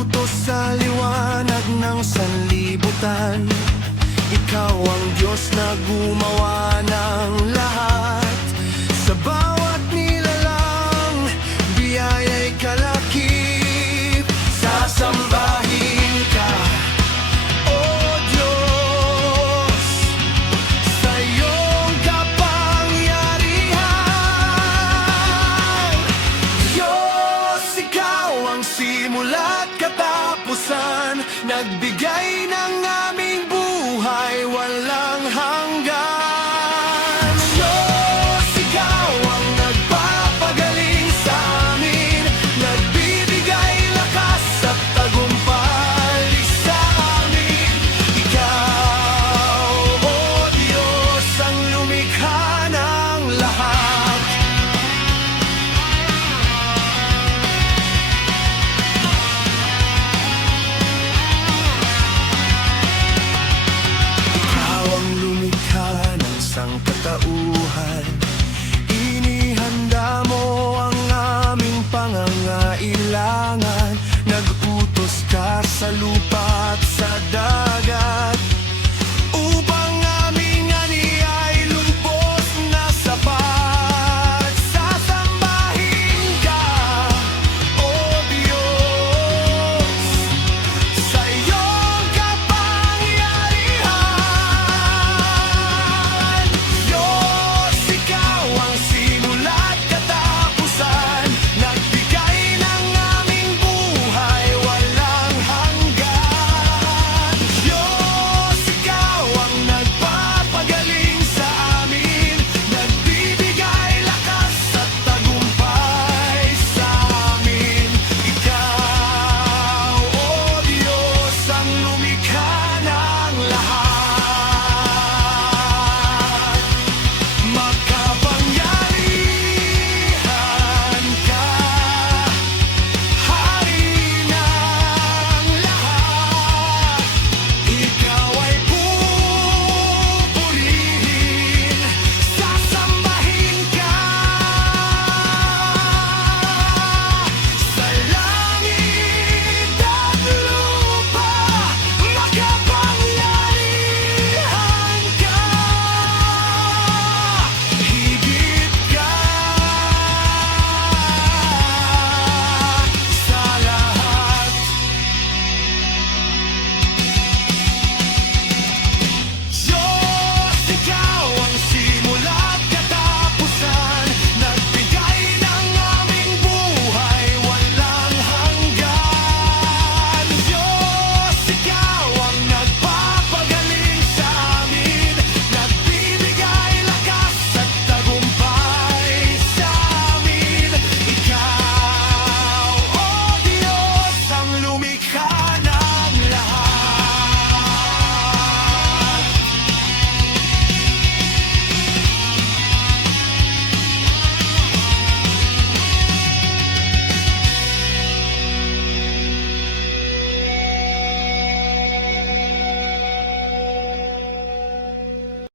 Nag-utos sa liwanag ng sanlibutan. Ikaw ang Diyos na gumawa ng lahat. Sa bawat nilalang, biyaya'y kalakip. Sasambahin ka, O Diyos, sa iyong kapangyarihan. Diyos, ikaw ang simula't katapusan, nagbigay ng aming buhay walang hanggan. Diyos, ikaw ang nagpapagaling sa amin, nagbibigay lakas at tagumpay sa amin. Ikaw, O Diyos, ang lumikha ng lahat. Ikaw ang lumikha ng sangkatauhan. Inihanda mo ang aming pangangailangan. Nag-utos ka sa lupa at sa dagat, upang aming ani ay lubos na sapat. Sasambahin ka, O Diyos, sa iyong kapangyarihan. Diyos, ikaw ang simula't katapusan, nagbigay ng aming buhay walang hanggan. Diyos, ikaw ang nagpapagaling sa amin, nagbibigay lakas at tagumpay sa amin. Ikaw, O Diyos, ang lumikha ng lahat. Makapangyarihan ka, Hari ng lahat. Ikaw ay pupurihin, sasambahin ka sa langit at lupa. Makapangyarihan ka, higit ka sa lahat. Diyos, ikaw ang simula't katapusan, nagbigay ng aming buhay walang hanggan. Diyos, ikaw ang nagpapagaling sa amin, nagbibigay lakas at tagumpay sa amin. Ikaw, O Diyos, ang lumikha